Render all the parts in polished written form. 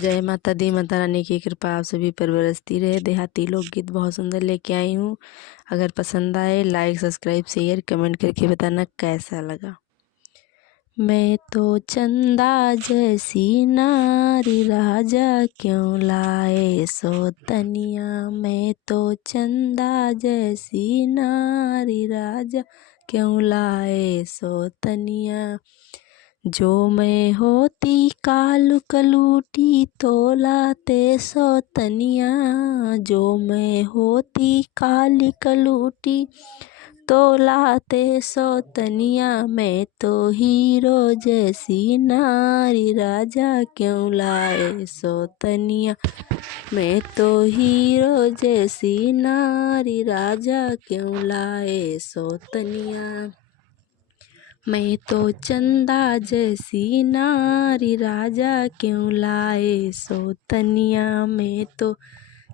जय माता दी। माता रानी की कृपा आप सभी पर बरसती रहे। देहाती लोकगीत बहुत सुंदर लेके आई हूँ। अगर पसंद आए लाइक सब्सक्राइब शेयर कमेंट करके बताना कैसा लगा। मैं तो चंदा जैसी नारी राजा क्यों लाए सोतनिया। मैं तो चंदा जैसी नारी राजा क्यों लाए सोतनिया। जो मैं होती कालू कलूटी तो लाते सोतनिया। जो मैं होती काली कलूटी तो लाते सोतनिया। मैं तो हीरो जैसी नारी राजा क्यों लाए सोतनिया। मैं तो हीरो जैसी नारी राजा क्यों लाए सोतनिया। मैं तो चंदा जैसी नारी राजा क्यों लाए सोतनिया। मैं तो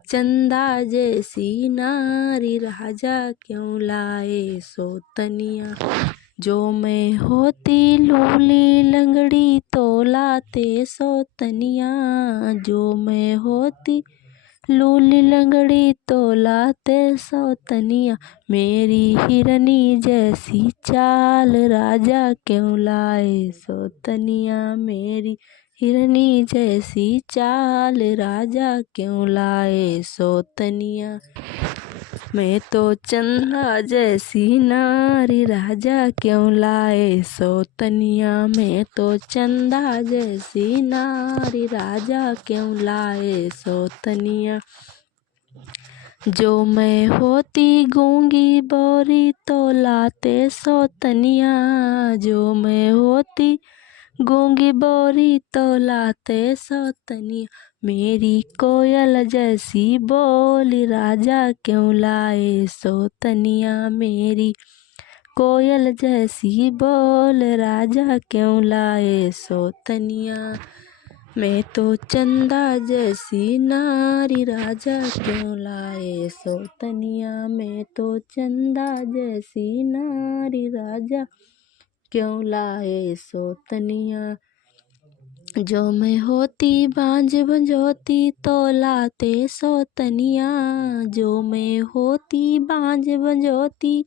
चंदा जैसी नारी राजा क्यों लाए सोतनिया। जो मैं होती लूली लंगड़ी तो लाते सोतनिया। जो मैं होती लूली लंगड़ी तो लाते सोतनिया। मेरी हिरनी जैसी चाल राजा क्यों लाए सोतनिया। मेरी हिरनी जैसी चाल राजा क्यों लाए सोतनिया। मैं तो चंदा जैसी नारी राजा क्यों लाए सोतनिया। मैं तो चंदा जैसी नारी राजा क्यों लाए सोतनिया। जो मैं होती गूंगी बोरी तो लाते सोतनिया। जो मैं होती गूंगी बोरी तो लाते सोतनिया। मेरी कोयल जैसी बोली राजा क्यों लाए सोतनिया। मेरी कोयल जैसी बोल राजा क्यों लाए सोतनिया। मैं तो चंदा जैसी नारी राजा क्यों लाए सोतनिया। मैं तो चंदा जैसी नारी राजा क्यों लाए सोतनिया। जो मैं होती बांझ बंजोती तो लाते सोतनिया। जो मैं होती बांझ बंजोती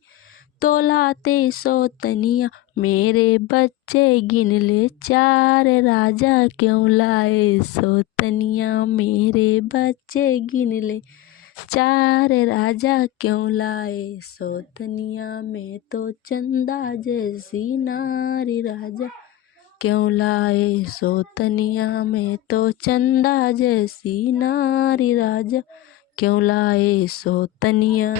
तो लाते सोतनिया। मेरे बच्चे गिन ले चार राजा क्यों लाए सोतनिया। मेरे बच्चे गिन ले चार राजा क्यों लाए सोतनिया। मैं तो चंदा जैसी नारी राजा क्यों लाए सोतनिया। मैं तो चंदा जैसी नारी राजा क्यों लाए सोतनिया।